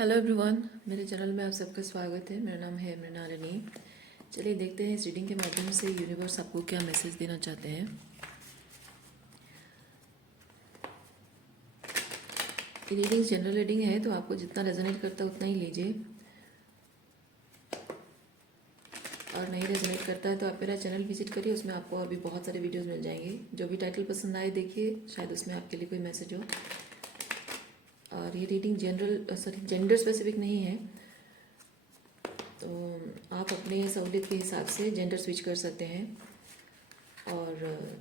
Hello everyone, मेरे channel में आप सबका स्वागत है। मेरा नाम है मृणालिनी। चलिए देखते हैं इस रीडिंग के माध्यम से यूनिवर्स आपको क्या मैसेज देना चाहते हैं। ये रीडिंग जनरल रीडिंग है, तो आपको जितना रेजोनेट करता है उतना ही लीजिए, और नहीं रेजोनेट करता है तो आप मेरा चैनल विजिट करिए। उसमें आपको अभी बहुत सारे वीडियोज़ मिल जाएंगे। जो भी टाइटल पसंद आए देखिए, शायद उसमें आपके लिए कोई मैसेज हो। और ये रीडिंग जेंडर स्पेसिफिक नहीं है, तो आप अपने सहूलियत के हिसाब से जेंडर स्विच कर सकते हैं। और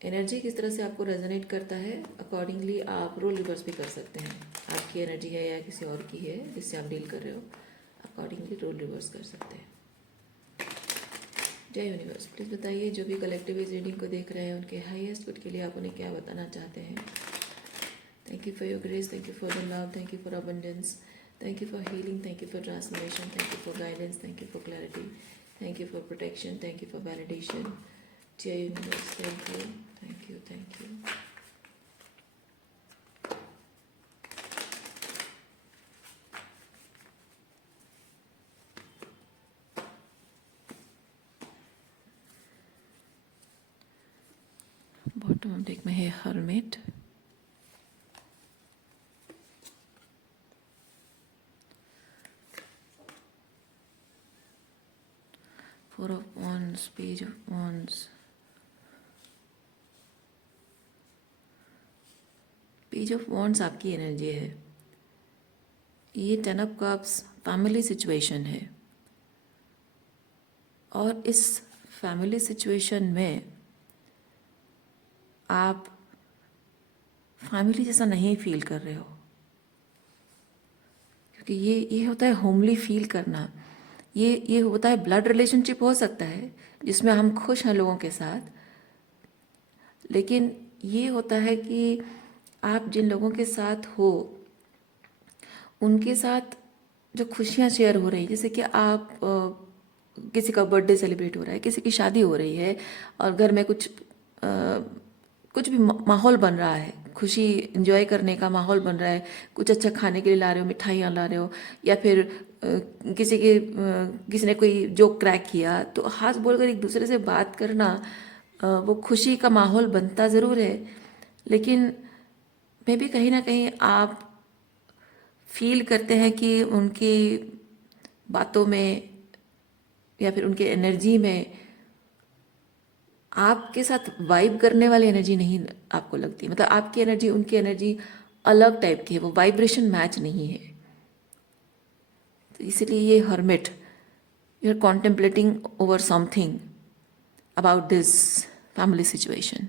एनर्जी किस तरह से आपको रेजोनेट करता है, अकॉर्डिंगली आप रोल रिवर्स भी कर सकते हैं। आपकी एनर्जी है या किसी और की है जिससे आप डील कर रहे हो, अकॉर्डिंगली रोल रिवर्स कर सकते हैं। जय यूनिवर्स, प्लीज़ बताइए जो भी कलेक्टिव इस रीडिंग को देख रहे हैं उनके हाईएस्ट गुड के लिए आप उन्हें क्या बताना चाहते हैं। Thank you for your grace, thank you for the love, thank you for abundance, thank you for healing, thank you for transformation, thank you for guidance, thank you for clarity, thank you for protection, thank you for validation. जय universe, thank you, thank you, thank you. Bottom deck में है hermit, four of wands, page of wands, page of wands आपकी energy है। ये 10 of cups family situation है, और इस family situation में आप फैमिली जैसा नहीं फील कर रहे हो, क्योंकि ये होता है होमली फील करना। ये होता है ब्लड रिलेशनशिप हो सकता है जिसमें हम खुश हैं लोगों के साथ, लेकिन ये होता है कि आप जिन लोगों के साथ हो उनके साथ जो खुशियाँ शेयर हो रही, जैसे कि आप किसी का बर्थडे सेलिब्रेट हो रहा है, किसी की शादी हो रही है, और घर में कुछ भी माहौल बन रहा है, खुशी इंजॉय करने का माहौल बन रहा है, कुछ अच्छा खाने के लिए ला रहे हो, मिठाइयाँ ला रहे हो, या फिर किसी ने कोई जोक क्रैक किया, तो हाथ बोलकर एक दूसरे से बात करना, वो खुशी का माहौल बनता ज़रूर है। लेकिन मे भी कहीं ना कहीं आप फील करते हैं कि उनकी बातों में या फिर उनके एनर्जी में आपके साथ वाइब करने वाली एनर्जी नहीं आपको लगती। मतलब आपकी एनर्जी उनकी एनर्जी अलग टाइप की है, वो वाइब्रेशन मैच नहीं है। तो इसलिए ये hermit, you are contemplating over something about this family situation.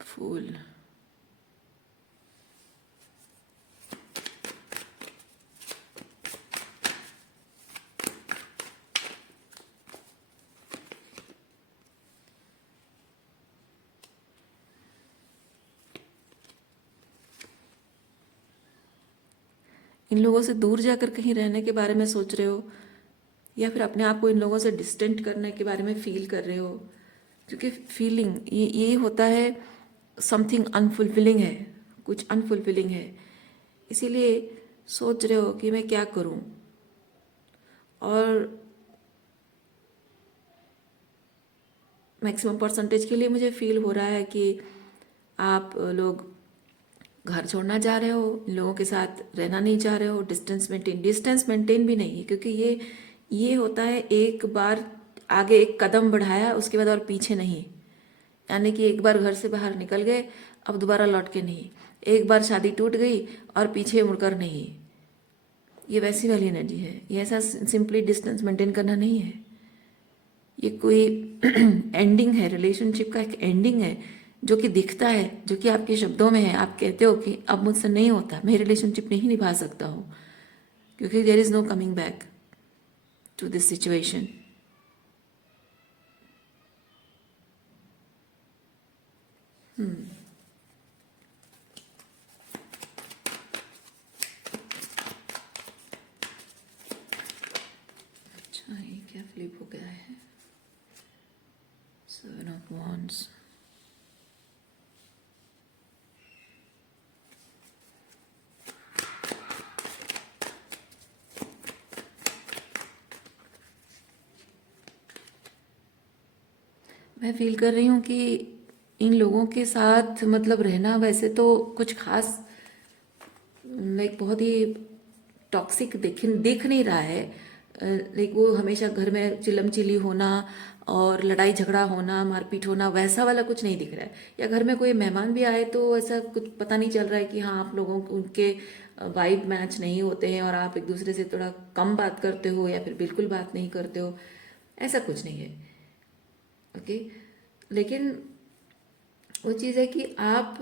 Fool, इन लोगों से दूर जाकर कहीं रहने के बारे में सोच रहे हो, या फिर अपने आप को इन लोगों से डिस्टेंट करने के बारे में फील कर रहे हो, क्योंकि फीलिंग ये होता है समथिंग अनफुलफिलिंग है, कुछ अनफुलफिलिंग है। इसीलिए सोच रहे हो कि मैं क्या करूं। और मैक्सिमम परसेंटेज के लिए मुझे फील हो रहा है कि आप लोग घर छोड़ना चाह रहे हो, लोगों के साथ रहना नहीं चाह रहे हो, डिस्टेंस मेंटेन भी नहीं है, क्योंकि ये होता है एक बार आगे एक कदम बढ़ाया उसके बाद और पीछे नहीं। यानी कि एक बार घर से बाहर निकल गए, अब दोबारा लौट के नहीं। एक बार शादी टूट गई और पीछे मुड़कर नहीं। ये वैसी वाली एनर्जी है। ये ऐसा सिंपली डिस्टेंस मेंटेन करना नहीं है। ये कोई एंडिंग है, रिलेशनशिप का एक एंडिंग है जो कि दिखता है, जो कि आपके शब्दों में है। आप कहते हो कि अब मुझसे नहीं होता, मैं रिलेशनशिप नहीं निभा सकता हूँ, क्योंकि there is no coming back to this situation. क्या फ्लिप हो गया है? 7 of Wands. मैं फील कर रही हूँ कि इन लोगों के साथ मतलब रहना वैसे तो कुछ खास लाइक बहुत ही टॉक्सिक दिख नहीं रहा है। लाइक वो हमेशा घर में चिलम चिली होना और लड़ाई झगड़ा होना, मारपीट होना, वैसा वाला कुछ नहीं दिख रहा है। या घर में कोई मेहमान भी आए तो ऐसा कुछ पता नहीं चल रहा है कि हाँ आप लोगों को उनके वाइब मैच नहीं होते हैं और आप एक दूसरे से थोड़ा कम बात करते हो या फिर बिल्कुल बात नहीं करते हो, ऐसा कुछ नहीं है। ओके, लेकिन वो चीज़ है कि आप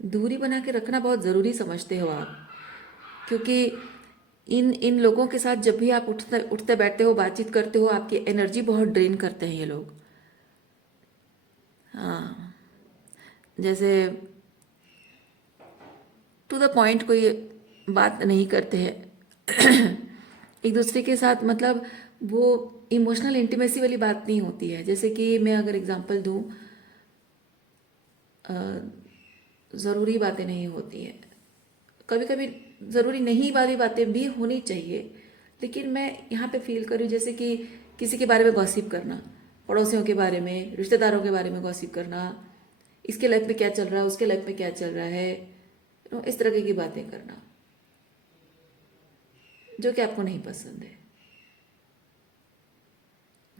दूरी बना के रखना बहुत ज़रूरी समझते हो आप, क्योंकि इन इन लोगों के साथ जब भी आप उठते उठते बैठते हो, बातचीत करते हो, आपकी एनर्जी बहुत ड्रेन करते हैं ये लोग। हाँ, जैसे टू द पॉइंट कोई बात नहीं करते हैं एक दूसरे के साथ, मतलब वो इमोशनल इंटीमेसी वाली बात नहीं होती है। जैसे कि मैं अगर एग्जांपल दूं, ज़रूरी बातें नहीं होती हैं, कभी कभी ज़रूरी नहीं वाली बातें भी होनी चाहिए, लेकिन मैं यहाँ पे फील करूँ जैसे कि किसी के बारे में गॉसिप करना, पड़ोसियों के बारे में, रिश्तेदारों के बारे में गॉसिप करना, इसके लाइफ में क्या चल रहा है, उसके लाइफ में क्या चल रहा है, इस तरह की बातें करना जो कि आपको नहीं पसंद है।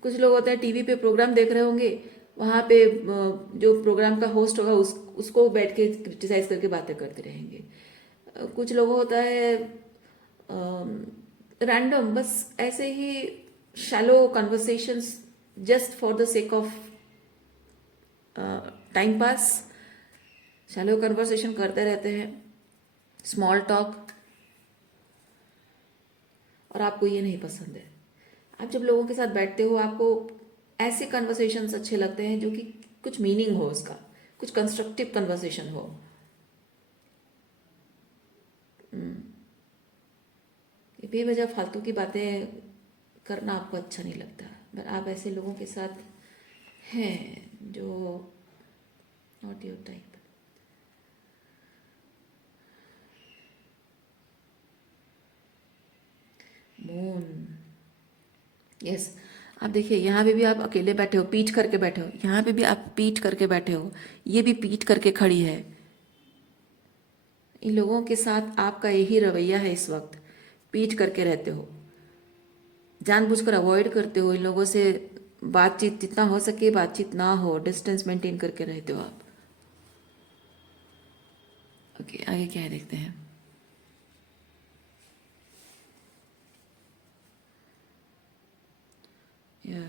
कुछ लोग होते हैं टीवी पे प्रोग्राम देख रहे होंगे, वहाँ पे जो प्रोग्राम का होस्ट होगा उसको बैठ के क्रिटिसाइज करके बातें करते रहेंगे। कुछ लोगों होता है रैंडम, बस ऐसे ही shallow conversations just for the sake of time pass, shallow conversation करते रहते हैं, स्मॉल टॉक, और आपको ये नहीं पसंद है। आप जब लोगों के साथ बैठते हो आपको ऐसे कन्वर्सेशंस अच्छे लगते हैं जो कि कुछ मीनिंग हो, उसका कुछ कंस्ट्रक्टिव कन्वर्सेशन हो। ये बेवजह फालतू की बातें करना आपको अच्छा नहीं लगता, पर आप ऐसे लोगों के साथ हैं जो not your type. Moon, yes, आप देखिए यहाँ पे भी आप अकेले बैठे हो, पीठ करके बैठे हो, यहाँ पे भी आप पीठ करके बैठे हो, ये भी पीठ करके खड़ी है। इन लोगों के साथ आपका यही रवैया है इस वक्त, पीठ करके रहते हो, जानबूझकर अवॉइड करते हो इन लोगों से बातचीत, जितना हो सके बातचीत ना हो, डिस्टेंस मेंटेन करके रहते हो आप। ओके, आगे क्या है देखते हैं। या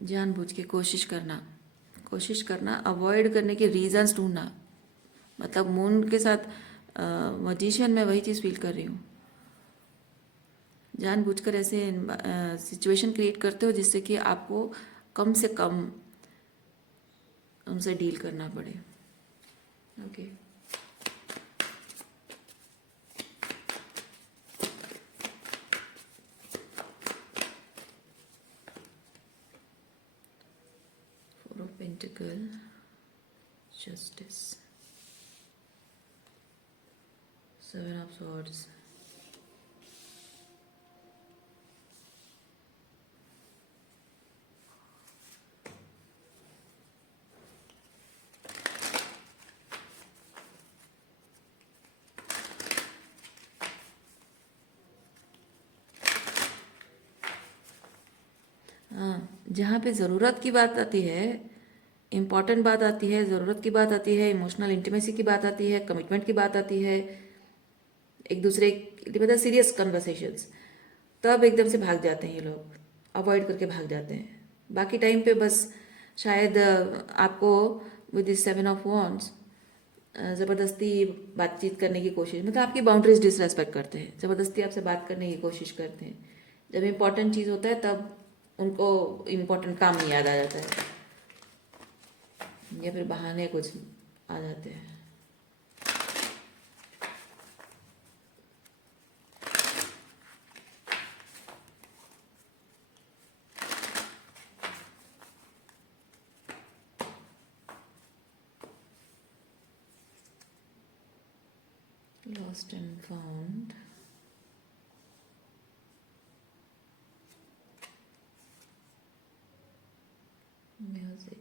जानबूझ के कोशिश करना, अवॉइड करने के रीजंस ढूंढना, मतलब मून के साथ मजिशियन में वही चीज़ फील कर रही हूँ। जानबूझकर ऐसे सिचुएशन क्रिएट करते हो जिससे कि आपको कम से कम उनसे डील करना पड़े। Okay, four of pentacle, justice, seven of swords, हाँ, जहाँ पे ज़रूरत की बात आती है, इम्पॉर्टेंट बात आती है, ज़रूरत की बात आती है, इमोशनल इंटीमेसी की बात आती है, कमिटमेंट की बात आती है, एक दूसरे मतलब सीरियस कन्वर्सेशंस, तब एकदम से भाग जाते हैं ये लोग, अवॉइड करके भाग जाते हैं। बाकी टाइम पे बस शायद आपको विद दिस 7 ऑफ वॉन्ड्स ज़बरदस्ती बातचीत करने की कोशिश, मतलब आपकी बाउंड्रीज डिसरेस्पेक्ट करते हैं, ज़बरदस्ती आपसे बात करने की कोशिश करते हैं। जब इम्पोर्टेंट चीज़ होता है तब उनको इम्पोर्टेंट काम नहीं याद आ जाता है। या फिर बहाने कुछ आ जाते हैं। Lost and found. Music.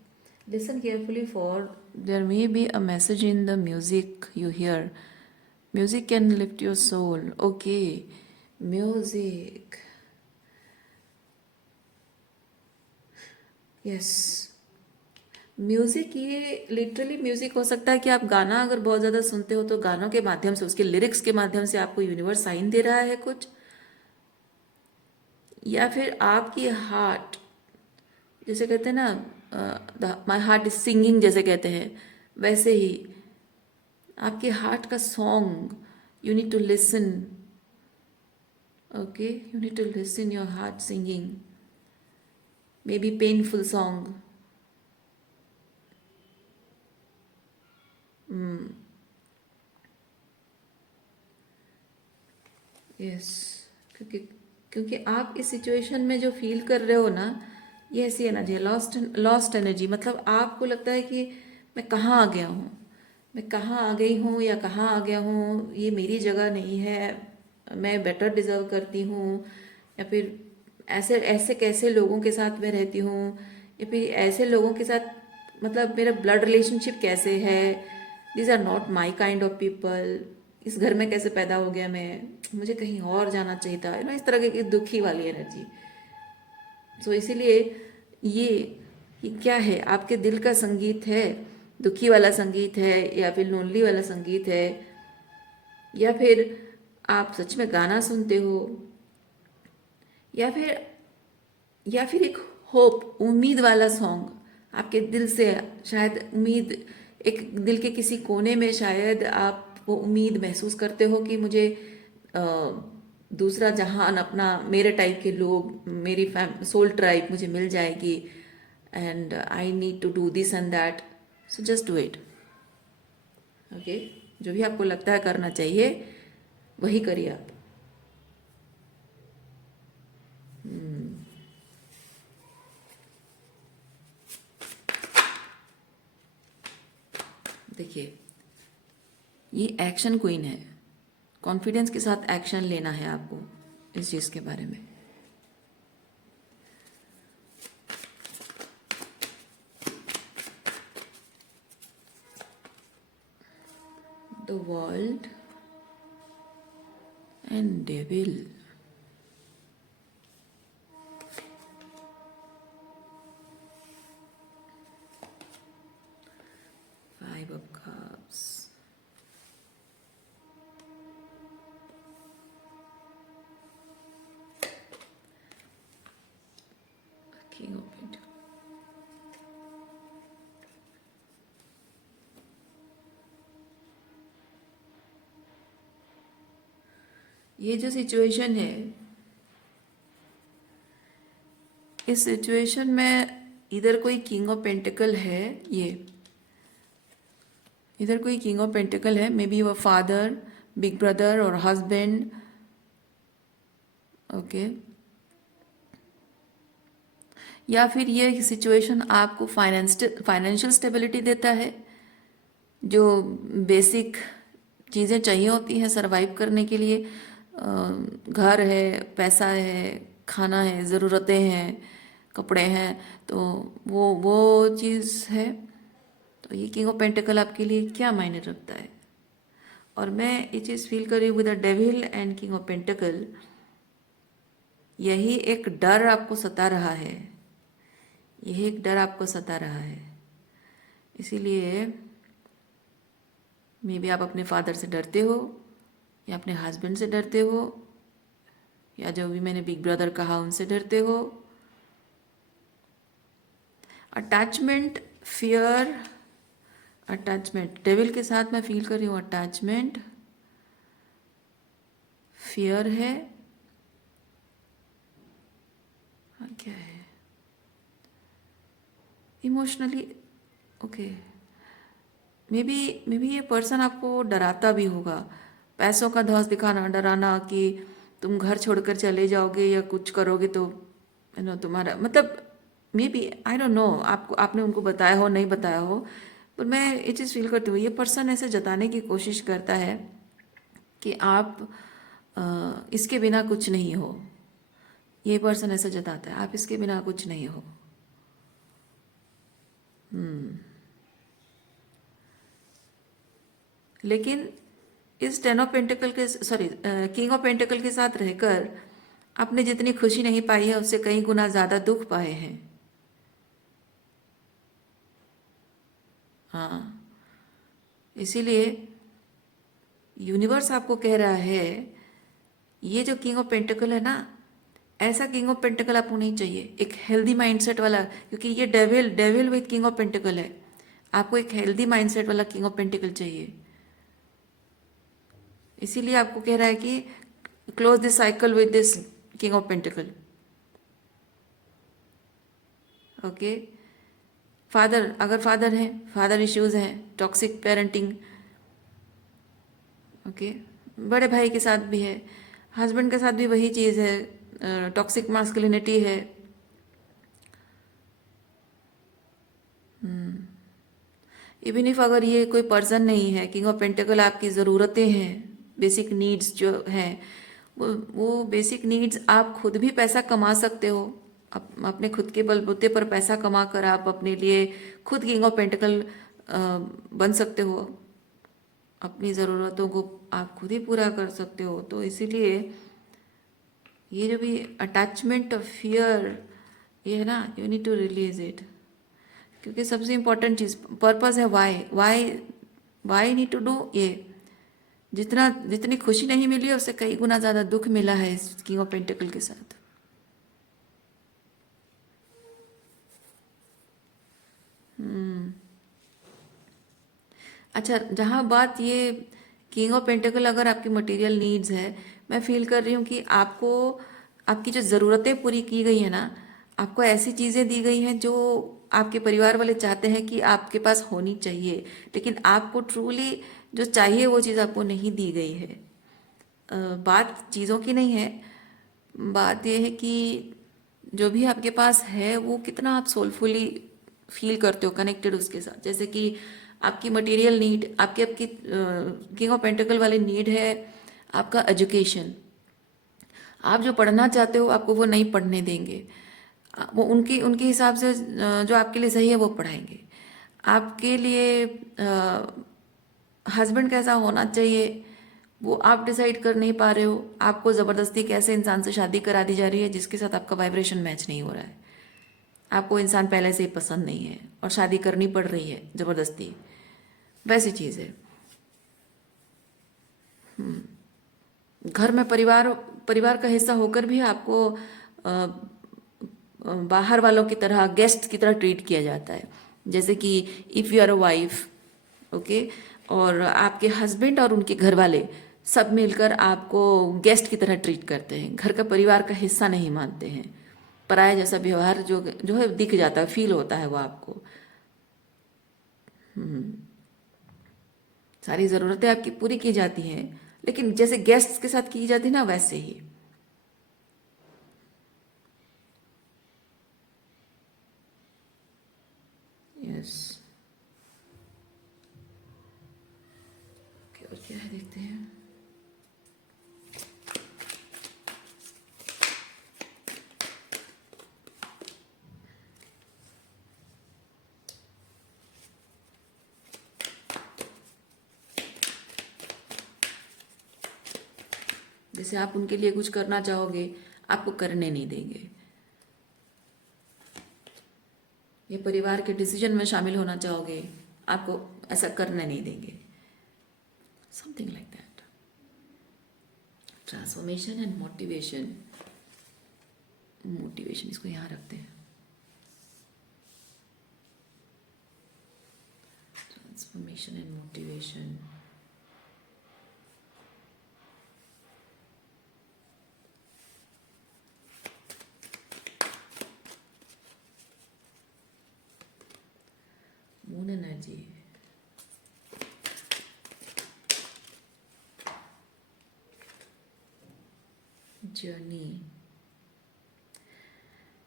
Listen carefully, for there may be a message in the music you hear. Music can lift your soul. Okay. Music. Yes. Music, ये लिटरली म्यूजिक हो सकता है कि आप गाना अगर बहुत ज़्यादा सुनते हो तो गानों के माध्यम से, उसके लिरिक्स के माध्यम से आपको यूनिवर्स साइन दे रहा है कुछ, या फिर आपकी हार्ट, जैसे कहते हैं ना, माई हार्ट इज सिंगिंग जैसे कहते हैं, वैसे ही आपके हार्ट का song, you need to listen. Okay, you need to listen your heart singing, maybe painful song. Yes, क्योंकि क्योंकि आप इस सिचुएशन में जो फील कर रहे हो ना, ये ऐसी एनर्जी है, लॉस्ट एनर्जी। मतलब आपको लगता है कि मैं कहाँ आ गया हूँ, मैं कहाँ आ गई हूँ या कहाँ आ गया हूँ, ये मेरी जगह नहीं है, मैं बेटर डिज़र्व करती हूँ, या फिर ऐसे ऐसे कैसे लोगों के साथ मैं रहती हूँ, या फिर ऐसे लोगों के साथ, मतलब मेरा ब्लड रिलेशनशिप कैसे है, these are not my kind of people, इस घर में कैसे पैदा हो गया मैं, मुझे कहीं और जाना चाहिए था, इस तरह की दुखी वाली एनर्जी। सो इसीलिए ये ये क्या है, आपके दिल का संगीत है, दुखी वाला संगीत है, या फिर लोनली वाला संगीत है, या फिर आप सच में गाना सुनते हो, या फिर एक होप, उम्मीद वाला सॉन्ग आपके दिल से, शायद उम्मीद, एक दिल के किसी कोने में शायद आप वो उम्मीद महसूस करते हो कि मुझे अ, दूसरा जहान अपना, मेरे टाइप के लोग, मेरी सोल ट्राइब मुझे मिल जाएगी, and I need to do this and that, so just do it. Okay, जो भी आपको लगता है करना चाहिए वही करिए आप। देखिए, ये एक्शन क्वीन है, कॉन्फिडेंस के साथ एक्शन लेना है आपको इस चीज़ के बारे में। The world and devil. Five of cups, king of pentacles. ये जो सिचुएशन है, इस सिचुएशन में इधर कोई किंग ऑफ पेंटिकल है, ये इधर कोई किंग ऑफ पेंटिकल है, मे बी वो फादर, बिग ब्रदर और हस्बैंड। ओके, या फिर ये सिचुएशन आपको फाइनेंशियल स्टेबिलिटी देता है, जो बेसिक चीज़ें चाहिए होती हैं सरवाइव करने के लिए, घर है, पैसा है, खाना है, ज़रूरतें हैं, कपड़े हैं, तो वो चीज़ है। तो ये किंग ऑफ पेंटिकल आपके लिए क्या मायने रखता है, और मैं ये चीज़ फील कर रही हूँ with the devil and king of pentacle. यही एक डर आपको सता रहा है, यही एक डर आपको सता रहा है, इसीलिए मे बी आप अपने फादर से डरते हो, या अपने हस्बैंड से डरते हो, या जो भी मैंने बिग ब्रदर कहा उनसे डरते हो। अटैचमेंट, फियर, अटैचमेंट, डेविल के साथ मैं फील कर रही हूँ अटैचमेंट, फियर है, और क्या है, इमोशनली ओके, मे बी ये पर्सन आपको डराता भी होगा, पैसों का धौंस दिखाना, डराना कि तुम घर छोड़कर चले जाओगे या कुछ करोगे तो तुम्हारा मतलब, maybe I don't know आपको, आपने उनको बताया हो नहीं बताया हो, पर मैं ये चीज़ फील करती हूँ ये पर्सन ऐसे जताने की कोशिश करता है कि आप इसके बिना कुछ नहीं हो। ये पर्सन ऐसा जताता है आप इसके बिना कुछ नहीं हो। लेकिन इस टेन ऑफ पेंटिकल के, सॉरी, किंग ऑफ पेंटिकल के साथ रहकर आपने जितनी खुशी नहीं पाई है उससे कई गुना ज़्यादा दुख पाए हैं। हाँ, इसीलिए यूनिवर्स आपको कह रहा है ये जो किंग ऑफ पेंटिकल है ना, ऐसा किंग ऑफ पेंटिकल आपको नहीं चाहिए, एक हेल्दी माइंडसेट वाला, क्योंकि ये devil devil with king of pentacle है। आपको एक हेल्दी माइंडसेट वाला किंग ऑफ पेंटिकल चाहिए। इसीलिए आपको कह रहा है कि close this cycle with this king of pentacle. Okay, father, अगर फादर हैं, फादर इश्यूज हैं, टॉक्सिक पेरेंटिंग, ओके, बड़े भाई के साथ भी है, हस्बैंड के साथ भी वही चीज़ है, टॉक्सिक मास्कुलिनिटी है। इवन इफ अगर ये कोई पर्सन नहीं है, किंग ऑफ पेंटिकल आपकी ज़रूरतें हैं, बेसिक नीड्स जो हैं, वो बेसिक नीड्स आप खुद भी पैसा कमा सकते हो, अपने खुद के बलबूते पर पैसा कमा कर आप अपने लिए खुद किंग ऑफ पेंटिकल बन सकते हो, अपनी ज़रूरतों को आप खुद ही पूरा कर सकते हो। तो इसीलिए ये जो भी अटैचमेंट ऑफ फियर ये है ना, you need to release it, क्योंकि सबसे इम्पोर्टेंट चीज़ पर्पस है, वाई नीड टू डू ये। जितनी खुशी नहीं मिली है उससे कई गुना ज़्यादा दुख मिला है इस किंग ऑफ पेंटिकल के साथ। अच्छा, जहाँ बात ये किंग ऑफ पेंटिकल अगर आपकी मटेरियल नीड्स है, मैं फील कर रही हूँ कि आपको आपकी जो ज़रूरतें पूरी की गई है ना, आपको ऐसी चीज़ें दी गई हैं जो आपके परिवार वाले चाहते हैं कि आपके पास होनी चाहिए, लेकिन आपको ट्रूली जो चाहिए वो चीज़ आपको नहीं दी गई है। बात चीज़ों की नहीं है, बात यह है कि जो भी आपके पास है वो कितना आप सोलफुली फील करते हो कनेक्टेड उसके साथ। जैसे कि आपकी मटेरियल नीड, आपकी किंग ऑफ पेंटिकल वाली नीड है आपका एजुकेशन। आप जो पढ़ना चाहते हो आपको वो नहीं पढ़ने देंगे, वो उनकी उनके हिसाब से जो आपके लिए सही है वो पढ़ाएंगे। आपके लिए हस्बैंड कैसा होना चाहिए वो आप डिसाइड कर नहीं पा रहे हो, आपको ज़बरदस्ती कैसे इंसान से शादी करा दी जा रही है जिसके साथ आपका वाइब्रेशन मैच नहीं हो रहा है, आपको इंसान पहले से ही पसंद नहीं है और शादी करनी पड़ रही है ज़बरदस्ती, वैसी चीज़ है। घर में परिवार परिवार का हिस्सा होकर भी आपको बाहर वालों की तरह, गेस्ट की तरह ट्रीट किया जाता है। जैसे कि if you are a wife, okay, और आपके हस्बैंड और उनके घर वाले सब मिलकर आपको गेस्ट की तरह ट्रीट करते हैं, घर का परिवार का हिस्सा नहीं मानते हैं। पराया जैसा व्यवहार जो जो है दिख जाता है, फील होता है वो आपको। सारी ज़रूरतें आपकी पूरी की जाती हैं, लेकिन जैसे गेस्ट्स के साथ की जाती है ना, वैसे ही। यस, और क्या है देखते हैं। जैसे आप उनके लिए कुछ करना चाहोगे, आपको करने नहीं देंगे। ये परिवार के डिसीजन में शामिल होना चाहोगे, आपको ऐसा करने नहीं देंगे। Something like that. Transformation and motivation, motivation इसको यहाँ रखते हैं। Transformation and motivation, moon energy, journey.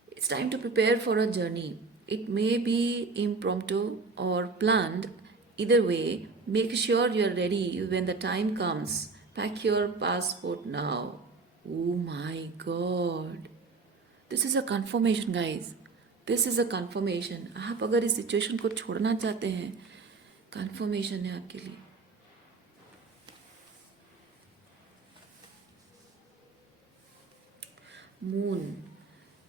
It's time to prepare for a journey. It may be impromptu or planned. Either way, make sure you're ready when the time comes. Pack your passport now. Oh my God. This is a confirmation, guys. This is a confirmation. आप अगर इस situation को छोड़ना चाहते हैं, confirmation है आपके लिए. Moon.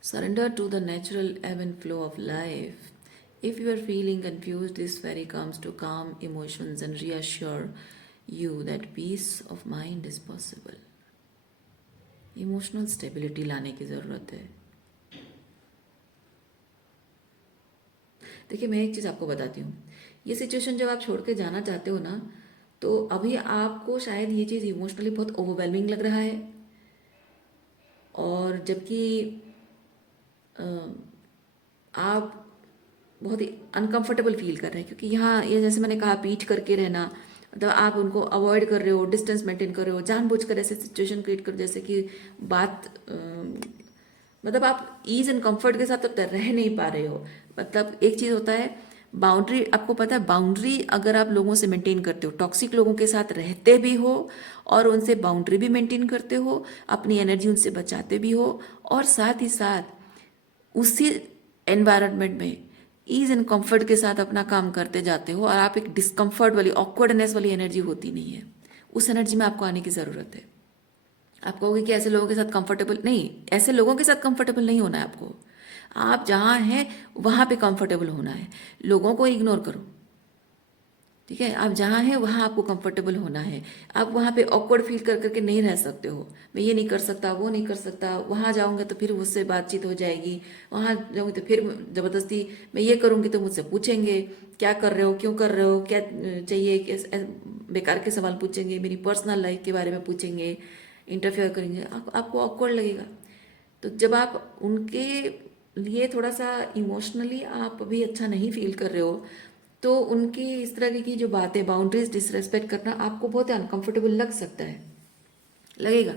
Surrender to the natural ebb and flow of life. If you are feeling confused, this fairy comes to calm emotions and reassure you that peace of mind is possible. Emotional stability लाने की ज़रूरत है. देखिए, मैं एक चीज़ आपको बताती हूँ. ये सिचुएशन जब आप छोड़ के जाना चाहते हो ना, तो अभी आपको शायद ये चीज़ इमोशनली बहुत ओवरवेलमिंग लग रहा है, और जबकि आप बहुत ही अनकंफर्टेबल फील कर रहे हैं, क्योंकि यहाँ ये जैसे मैंने कहा पीठ करके रहना, मतलब आप उनको अवॉइड कर रहे हो, डिस्टेंस मेंटेन कर रहे हो, जानबूझकर ऐसे सिचुएशन क्रिएट कर, जैसे कि बात मतलब आप ईज एंड कंफर्ट के साथ तो रह नहीं पा रहे हो. मतलब एक चीज़ होता है बाउंड्री, आपको पता है बाउंड्री अगर आप लोगों से मेंटेन करते हो, टॉक्सिक लोगों के साथ रहते भी हो और उनसे बाउंड्री भी मेंटेन करते हो, अपनी एनर्जी उनसे बचाते भी हो, और साथ ही साथ उसी एनवायरनमेंट में ईज एंड कंफर्ट के साथ अपना काम करते जाते हो, और आप एक डिस्कम्फर्ट वाली, ऑकवर्डनेस वाली एनर्जी होती नहीं है, उस एनर्जी में आपको आने की ज़रूरत है. आप कहोगे कि ऐसे लोगों के साथ कंफर्टेबल नहीं, ऐसे लोगों के साथ कंफर्टेबल नहीं होना है आपको. आप जहाँ हैं वहाँ पे कंफर्टेबल होना है. लोगों को इग्नोर करो, ठीक है. आप जहाँ हैं वहाँ आपको कंफर्टेबल होना है. आप वहाँ पे ऑकवर्ड फील कर करके नहीं रह सकते हो. मैं ये नहीं कर सकता, वो नहीं कर सकता, वहाँ जाऊँगा तो फिर मुझसे बातचीत हो जाएगी, वहाँ जाऊँगी तो फिर ज़बरदस्ती मैं ये करूँगी तो मुझसे पूछेंगे क्या कर रहे हो, क्यों कर रहे हो, क्या चाहिए, बेकार के सवाल पूछेंगे, मेरी पर्सनल लाइफ के बारे में पूछेंगे, इंटरफेयर करेंगे, आपको ऑकवर्ड लगेगा. तो जब आप उनके लिए थोड़ा सा इमोशनली आप अभी अच्छा नहीं फील कर रहे हो, तो उनकी इस तरह की जो बातें, बाउंड्रीज डिसरेस्पेक्ट करना आपको बहुत अनकंफर्टेबल लग सकता है, लगेगा.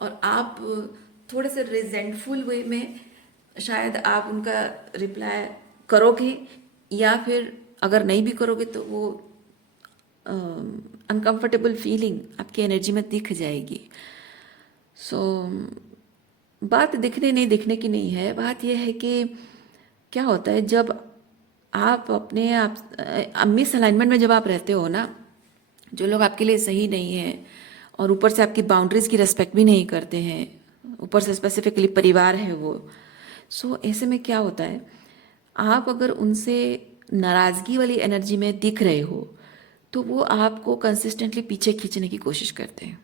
और आप थोड़े से रिजेंटफुल वे में शायद आप उनका रिप्लाई करोगे, या फिर अगर नहीं भी करोगे तो वो अनकंफर्टेबल फीलिंग आपकी एनर्जी में दिख जाएगी. सो बात दिखने नहीं दिखने की नहीं है. बात यह है कि क्या होता है जब आप अपने आप मिस अलाइनमेंट में जब आप रहते हो ना, जो लोग आपके लिए सही नहीं है और ऊपर से आपकी बाउंड्रीज की रिस्पेक्ट भी नहीं करते हैं, ऊपर से स्पेसिफिकली परिवार है वो. सो ऐसे में क्या होता है, आप अगर उनसे नाराज़गी वाली एनर्जी में दिख रहे हो तो वो आपको कंसिस्टेंटली पीछे खींचने की कोशिश करते हैं.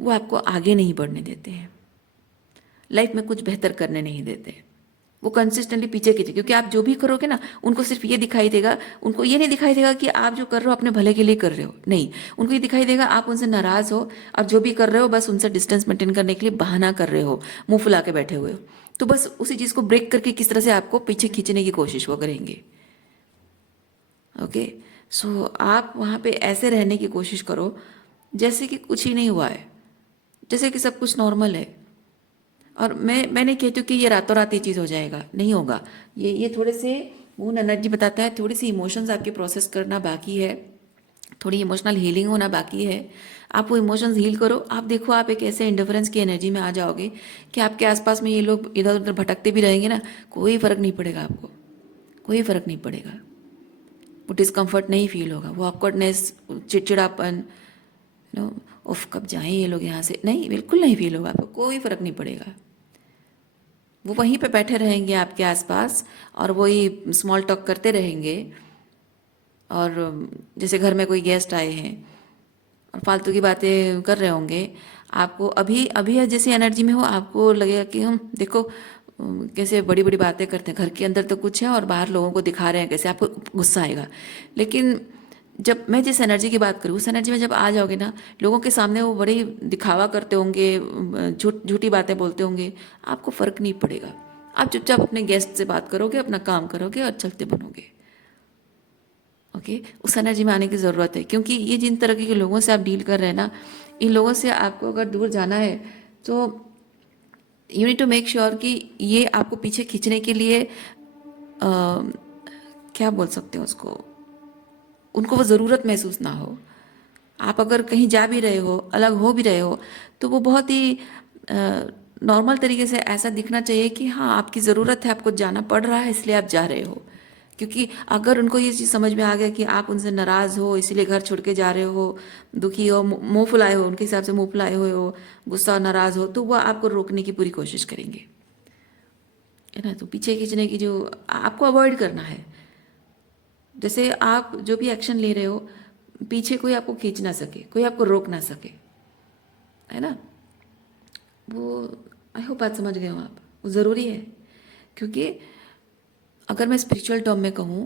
वो आपको आगे नहीं बढ़ने देते हैं, लाइफ में कुछ बेहतर करने नहीं देते. वो कंसिस्टेंटली पीछे खींचे, क्योंकि आप जो भी करोगे ना उनको सिर्फ ये दिखाई देगा, उनको ये नहीं दिखाई देगा कि आप जो कर रहे हो अपने भले के लिए कर रहे हो, नहीं, उनको ये दिखाई देगा आप उनसे नाराज़ हो और जो भी कर रहे हो बस उनसे डिस्टेंस मेंटेन करने के लिए बहाना कर रहे हो, मुंह फुला के बैठे हुए हो. तो बस उसी चीज़ को ब्रेक करके किस तरह से आपको पीछे खींचने की कोशिश वो करेंगे. ओके, सो आप वहाँ पे ऐसे रहने की कोशिश करो जैसे कि कुछ ही नहीं हुआ है, जैसे कि सब कुछ नॉर्मल है. और मैं नहीं कहती हूँ कि ये रातों रात ये चीज़ हो जाएगा, नहीं होगा. ये थोड़े से मून एनर्जी बताता है, थोड़ी सी इमोशंस आपके प्रोसेस करना बाकी है, थोड़ी इमोशनल हीलिंग होना बाकी है. आप वो इमोशंस हील करो. आप देखो आप एक ऐसे इंडिफरेंस की एनर्जी में आ जाओगे कि आपके आसपास में ये लोग इधर उधर भटकते भी रहेंगे ना, कोई फ़र्क नहीं पड़ेगा आपको, कोई फ़र्क नहीं पड़ेगा. वो डिस्कम्फर्ट नहीं फील होगा, वो ऑकवर्डनेस, चिड़चिड़ापन, नो उफ कब जाएं ये लोग यहाँ से, नहीं, बिल्कुल नहीं फील होगा आपको, कोई फ़र्क नहीं पड़ेगा. वो वहीं पे बैठे रहेंगे आपके आसपास और वही स्मॉल टॉक करते रहेंगे. और जैसे घर में कोई गेस्ट आए हैं और फालतू की बातें कर रहे होंगे, आपको अभी अभी जैसी एनर्जी में हो आपको लगेगा कि हम देखो कैसे बड़ी बड़ी बातें करते हैं, घर के अंदर तो कुछ है और बाहर लोगों को दिखा रहे हैं कैसे, आपको गुस्सा आएगा. लेकिन जब मैं जिस एनर्जी की बात करूँ उस एनर्जी में जब आ जाओगे ना, लोगों के सामने वो बड़ी दिखावा करते होंगे, झूठी बातें बोलते होंगे, आपको फ़र्क नहीं पड़ेगा. आप चुपचाप अपने गेस्ट से बात करोगे, अपना काम करोगे और चलते बनोगे. ओके, उस एनर्जी में आने की ज़रूरत है, क्योंकि ये जिन तरह के लोगों से आप डील कर रहे हैं ना, इन लोगों से आपको अगर दूर जाना है तो you need to make sure कि ये आपको पीछे खींचने के लिए क्या बोल सकते हो उसको, उनको वो ज़रूरत महसूस ना हो। आप अगर कहीं जा भी रहे हो, अलग हो भी रहे हो, तो वो बहुत ही नॉर्मल तरीके से ऐसा दिखना चाहिए कि हाँ आपकी ज़रूरत है, आपको जाना पड़ रहा है इसलिए आप जा रहे हो। क्योंकि अगर उनको ये चीज़ समझ में आ गया कि आप उनसे नाराज़ हो इसीलिए घर छोड़ के जा रहे हो, दुखी हो, मुंह फुलाए हो, उनके हिसाब से मुंह फुलाए हुए हो, गुस्सा नाराज़ हो, तो वह आपको रोकने की पूरी कोशिश करेंगे, है ना। तो पीछे खींचने की जो आपको अवॉइड करना है, जैसे आप जो भी एक्शन ले रहे हो, पीछे कोई आपको खींच ना सके, कोई आपको रोक ना सके, है ना। वो आई होप बात समझ गए हो आप, वो ज़रूरी है। क्योंकि अगर मैं स्पिरिचुअल टर्म में कहूँ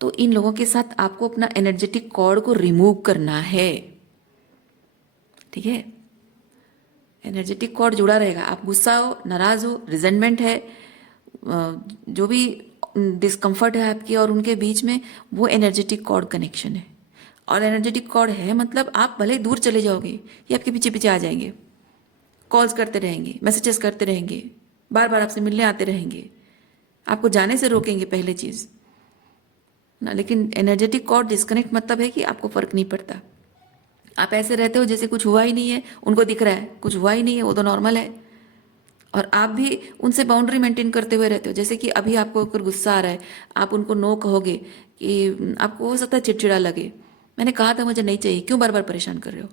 तो इन लोगों के साथ आपको अपना एनर्जेटिक कॉर्ड को रिमूव करना है, ठीक है। एनर्जेटिक कॉर्ड जुड़ा रहेगा, आप गुस्सा हो, नाराज़ हो, रिजेंटमेंट है, जो भी डिस्कम्फर्ट है आपकी और उनके बीच में, वो एनर्जेटिक कॉर्ड कनेक्शन है। और एनर्जेटिक कॉर्ड है मतलब आप भले दूर चले जाओगे, ये आपके पीछे पीछे आ जाएंगे, कॉल्स करते रहेंगे, मैसेजेस करते रहेंगे, बार बार आपसे मिलने आते रहेंगे, आपको जाने से रोकेंगे पहले चीज़ ना। लेकिन एनर्जेटिक कॉर्ड डिस्कनेक्ट मतलब है कि आपको फर्क नहीं पड़ता, आप ऐसे रहते हो जैसे कुछ हुआ ही नहीं है, उनको दिख रहा है कुछ हुआ ही नहीं है, वो तो नॉर्मल है। और आप भी उनसे बाउंड्री मेंटेन करते हुए रहते हो। जैसे कि अभी आपको अगर गुस्सा आ रहा है, आप उनको नो कहोगे कि आपको हो सकता है चिड़चिड़ा लगे, मैंने कहा था मुझे नहीं चाहिए, क्यों बार बार परेशान कर रहे हो।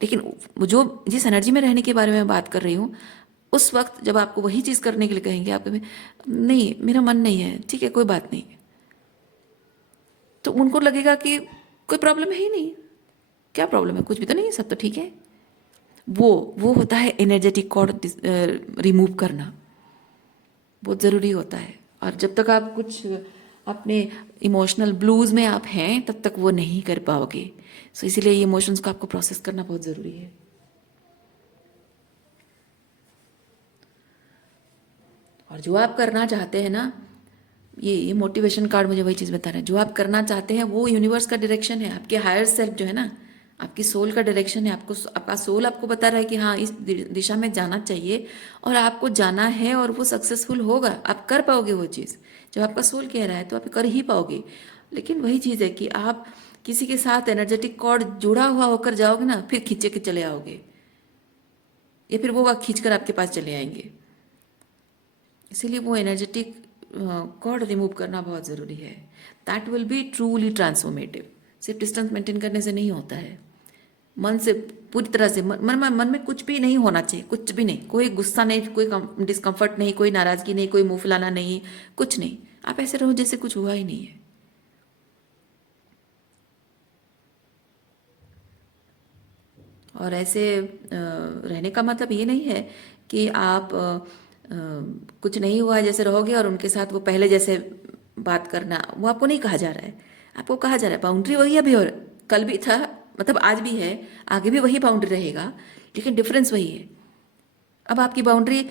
लेकिन जो जिस एनर्जी में रहने के बारे में मैं बात कर रही हूँ, उस वक्त जब आपको वही चीज़ करने के लिए कहेंगे, आप कहेंगे नहीं मेरा मन नहीं है, ठीक है कोई बात नहीं, तो उनको लगेगा कि कोई प्रॉब्लम है ही नहीं, क्या प्रॉब्लम है, कुछ भी तो नहीं है, सब तो ठीक है। वो होता है एनर्जेटिक कॉर्ड रिमूव करना, बहुत ज़रूरी होता है। और जब तक आप कुछ अपने इमोशनल ब्लूज में आप हैं, तब तक वो नहीं कर पाओगे। सो इसीलिए ये इमोशंस को आपको प्रोसेस करना बहुत ज़रूरी है। और जो आप करना चाहते हैं ना, ये मोटिवेशन कार्ड मुझे वही चीज़ बता रहा है, जो आप करना चाहते हैं वो यूनिवर्स का डायरेक्शन है, आपके हायर सेल्फ जो है ना, आपकी सोल का डायरेक्शन है। आपको आपका सोल आपको बता रहा है कि हाँ इस दिशा में जाना चाहिए, और आपको जाना है, और वो सक्सेसफुल होगा, आप कर पाओगे वो चीज़। जब आपका सोल कह रहा है तो आप कर ही पाओगे। लेकिन वही चीज़ है कि आप किसी के साथ एनर्जेटिक कॉर्ड जुड़ा हुआ होकर जाओगे ना, फिर खींचे के चले आओगे, या फिर वो खींच कर आपके पास चले आएंगे। इसीलिए वो एनर्जेटिक कॉर्ड रिमूव करना बहुत ज़रूरी है। That will be truly transformative. सिर्फ डिस्टेंस मेंटेन करने से नहीं होता है, मन से पूरी तरह से, मन में कुछ भी नहीं होना चाहिए, कुछ भी नहीं, कोई गुस्सा नहीं, कोई डिस्कम्फर्ट नहीं, कोई नाराज़गी नहीं, कोई मुंह फुलाना नहीं, कुछ नहीं। आप ऐसे रहो जैसे कुछ हुआ ही नहीं है। और ऐसे रहने का मतलब ये नहीं है कि आप कुछ नहीं हुआ है जैसे रहोगे और उनके साथ वो पहले जैसे बात करना, वो आपको नहीं कहा जा रहा है। आपको कहा जा रहा है बाउंड्री वही अभी, और कल भी था, मतलब आज भी है, आगे भी वही बाउंड्री रहेगा, लेकिन डिफरेंस वही है। अब आपकी बाउंड्री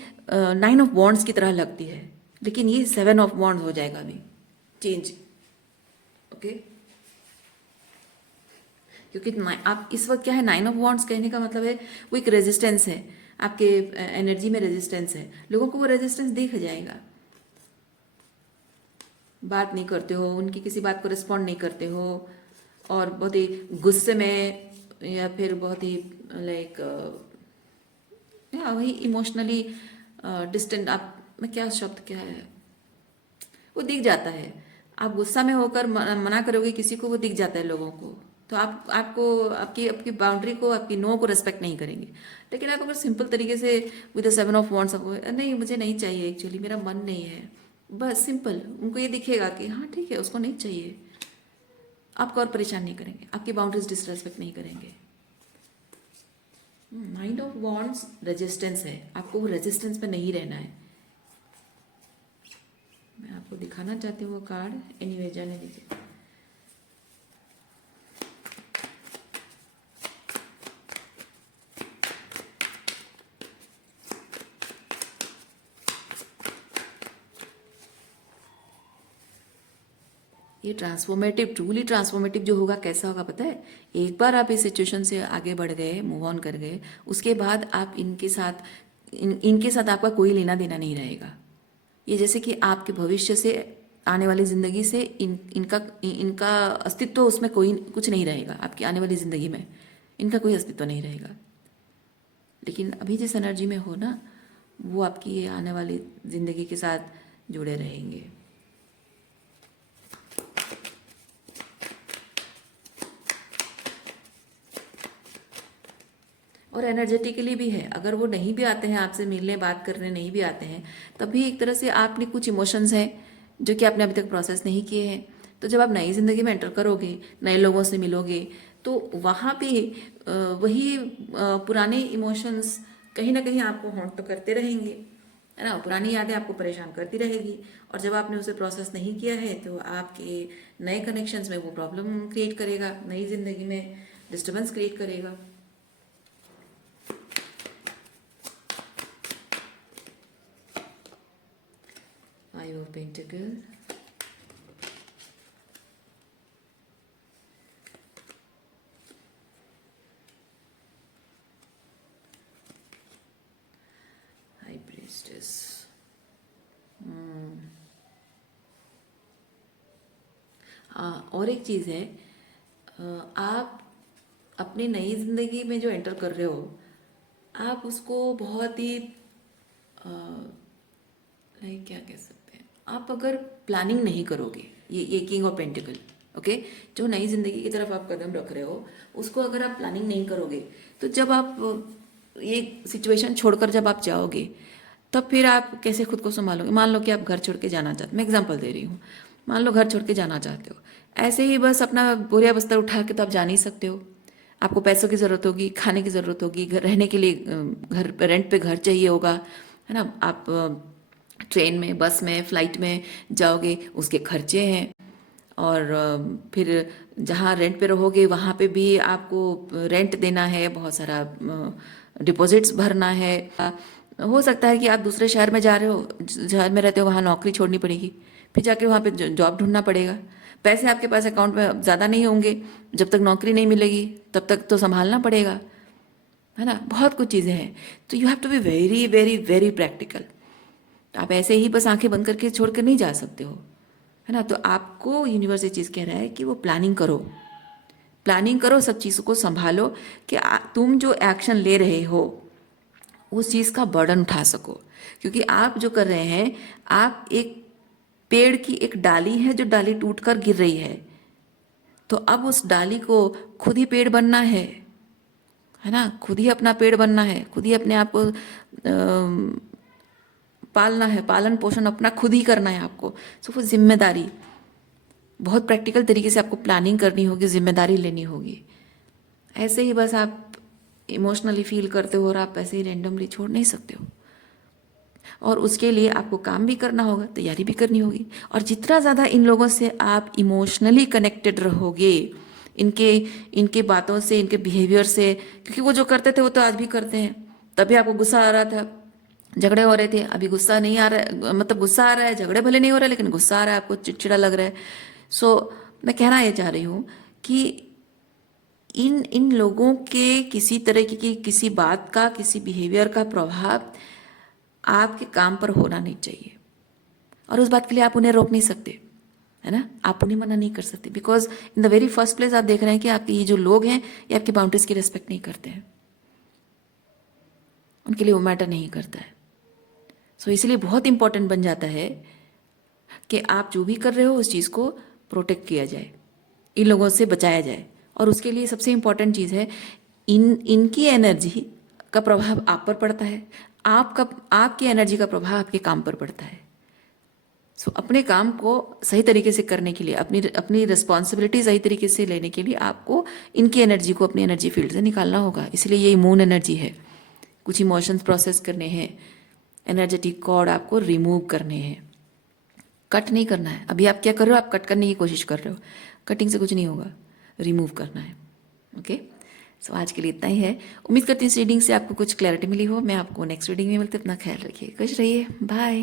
9 ऑफ वॉन्ड्स की तरह लगती है, लेकिन ये 7 ऑफ वॉन्ड्स हो जाएगा अभी चेंज, ओके। क्योंकि आप इस वक्त क्या है, 9 ऑफ वॉन्ड्स कहने का मतलब है वो एक रेजिस्टेंस है, आपके एनर्जी में रेजिस्टेंस है। लोगों को वो रेजिस्टेंस दिख जाएगा, बात नहीं करते हो, उनकी किसी बात को रिस्पॉन्ड नहीं करते हो, और बहुत ही गुस्से में, या फिर बहुत ही लाइक या वही इमोशनली डिस्टेंट, आप में क्या शब्द क्या है, वो दिख जाता है। आप गुस्सा में होकर मना करोगे किसी को, वो दिख जाता है लोगों को। तो आपको आपकी आपकी बाउंड्री को, आपकी नो को रेस्पेक्ट नहीं करेंगे। लेकिन आप अगर सिंपल तरीके से विद द 7 ऑफ वॉन्ड्स, नहीं मुझे नहीं चाहिए, एक्चुअली मेरा मन नहीं है, बस सिंपल, उनको ये दिखेगा कि हाँ ठीक है उसको नहीं चाहिए, आपको और परेशान नहीं करेंगे, आपकी बाउंड्रीज डिसरेस्पेक्ट नहीं करेंगे। 9 ऑफ वॉन्ड्स रेजिस्टेंस है, आपको वो रेजिस्टेंस पे नहीं रहना है। मैं आपको दिखाना चाहती हूँ वो कार्ड, एनीवे जाने दीजिए। ये ट्रांसफॉर्मेटिव, ट्रूली ट्रांसफॉर्मेटिव जो होगा कैसा होगा पता है? एक बार आप इस सिचुएशन से आगे बढ़ गए, मूव ऑन कर गए, उसके बाद आप इनके साथ आपका कोई लेना देना नहीं रहेगा। ये जैसे कि आपके भविष्य से, आने वाली ज़िंदगी से इनका अस्तित्व उसमें कोई कुछ नहीं रहेगा। आपकी आने वाली ज़िंदगी में इनका कोई अस्तित्व नहीं रहेगा। लेकिन अभी जिस एनर्जी में हो ना, वो आपकी ये आने वाली ज़िंदगी के साथ जुड़े रहेंगे। और एनर्जेटिकली भी है, अगर वो नहीं भी आते हैं आपसे मिलने, बात करने नहीं भी आते हैं, तब भी एक तरह से आपने कुछ इमोशंस हैं जो कि आपने अभी तक प्रोसेस नहीं किए हैं। तो जब आप नई ज़िंदगी में एंटर करोगे, नए लोगों से मिलोगे, तो वहाँ पे वही पुराने इमोशंस कहीं ना कहीं आपको हॉन्ट तो करते रहेंगे, है ना? पुरानी यादें आपको परेशान करती रहेगी। और जब आपने उसे प्रोसेस नहीं किया है तो आपके नए कनेक्शंस में वो प्रॉब्लम क्रिएट करेगा, नई ज़िंदगी में डिस्टर्बेंस क्रिएट करेगा। Five of Pentacles, High Priestess, हाँ। और एक चीज़ है, आप अपनी नई ज़िंदगी में जो एंटर कर रहे हो, आप उसको बहुत ही लाइक क्या कह सकते हैं, आप अगर प्लानिंग नहीं करोगे, ये किंग ऑफ पेंटिकल, ओके, जो नई ज़िंदगी की तरफ आप कदम रख रहे हो, उसको अगर आप प्लानिंग नहीं करोगे, तो जब आप ये सिचुएशन छोड़कर जब आप जाओगे, तब फिर आप कैसे खुद को संभालोगे? मान लो कि आप घर छोड़ के जाना चाहते, मैं एग्जांपल दे रही हूँ, मान लो घर छोड़ के जाना चाहते हो, ऐसे ही बस अपना बोरिया बस्तर उठा के तो आप जा नहीं सकते हो। आपको पैसों की ज़रूरत होगी, खाने की ज़रूरत होगी, घर रहने के लिए घर रेंट पे घर चाहिए होगा, है ना? आप ट्रेन में, बस में, फ्लाइट में जाओगे, उसके खर्चे हैं। और फिर जहाँ रेंट पे रहोगे वहाँ पे भी आपको रेंट देना है, बहुत सारा डिपॉजिट्स भरना है। हो सकता है कि आप दूसरे शहर में जा रहे हो, शहर में रहते हो, वहाँ नौकरी छोड़नी पड़ेगी, फिर जाके वहाँ पे जॉब ढूंढना पड़ेगा। पैसे आपके पास अकाउंट में ज़्यादा नहीं होंगे, जब तक नौकरी नहीं मिलेगी तब तक तो संभालना पड़ेगा, है ना? बहुत कुछ चीज़ें हैं। तो you have to be very very very practical. आप ऐसे ही बस आंखें बंद करके छोड़ कर नहीं जा सकते हो, है ना? तो आपको यूनिवर्स ये चीज़ कह रहा है कि वो प्लानिंग करो, प्लानिंग करो, सब चीज़ों को संभालो कि तुम जो एक्शन ले रहे हो उस चीज़ का बर्डन उठा सको। क्योंकि आप जो कर रहे हैं, आप एक पेड़ की एक डाली है जो डाली टूटकर गिर रही है, तो अब उस डाली को खुद ही पेड़ बनना है ना? खुद ही अपना पेड़ बनना है, खुद ही अपने आप को पालना है, पालन पोषण अपना खुद ही करना है आपको। सो वो जिम्मेदारी, बहुत प्रैक्टिकल तरीके से आपको प्लानिंग करनी होगी, जिम्मेदारी लेनी होगी। ऐसे ही बस आप इमोशनली फील करते हो और आप ऐसे ही रैंडमली छोड़ नहीं सकते हो। और उसके लिए आपको काम भी करना होगा, तैयारी भी करनी होगी। और जितना ज़्यादा इन लोगों से आप इमोशनली कनेक्टेड रहोगे, इनके इनके बातों से, इनके बिहेवियर से, क्योंकि वो जो करते थे वो तो आज भी करते हैं। तभी आपको गुस्सा आ रहा था, झगड़े हो रहे थे, अभी गुस्सा नहीं आ रहा है, मतलब गुस्सा आ रहा है, झगड़े भले नहीं हो रहे लेकिन गुस्सा आ रहा है, आपको चिड़चिड़ा लग रहा है। सो मैं कहना ये चाह रही हूँ कि इन इन लोगों के किसी तरह की किसी बात का, किसी बिहेवियर का प्रभाव आपके काम पर होना नहीं चाहिए। और उस बात के लिए आप उन्हें रोक नहीं सकते, है ना? आप उन्हें मना नहीं कर सकते, because in the very first place आप देख रहे हैं कि आपके ये जो लोग हैं ये आपकी बाउंड्रीज की रिस्पेक्ट नहीं करते हैं, उनके लिए वो मैटर नहीं करता है। सो इसलिए बहुत इंपॉर्टेंट बन जाता है कि आप जो भी कर रहे हो उस चीज़ को प्रोटेक्ट किया जाए, इन लोगों से बचाया जाए। और उसके लिए सबसे इम्पॉर्टेंट चीज़ है, इनकी एनर्जी का प्रभाव आप पर पड़ता है, आपकी एनर्जी का प्रभाव आपके काम पर पड़ता है। सो अपने काम को सही तरीके से करने के लिए, अपनी रिस्पॉन्सिबिलिटी सही तरीके से लेने के लिए आपको इनकी एनर्जी को अपनी एनर्जी फील्ड से निकालना होगा। इसलिए ये इम्यून एनर्जी है, कुछ इमोशंस प्रोसेस करने हैं, एनर्जेटिक कॉर्ड आपको रिमूव करने हैं, कट नहीं करना है। अभी आप क्या कर रहे हो? आप कट करने की कोशिश कर रहे हो, कटिंग से कुछ नहीं होगा, रिमूव करना है। ओके, सो आज के लिए इतना ही है। उम्मीद करती हूँ इस रीडिंग से आपको कुछ क्लैरिटी मिली हो। मैं आपको नेक्स्ट रीडिंग में मिलती हूँ। अपना ख्याल रखिए, खुश रहिए, बाय।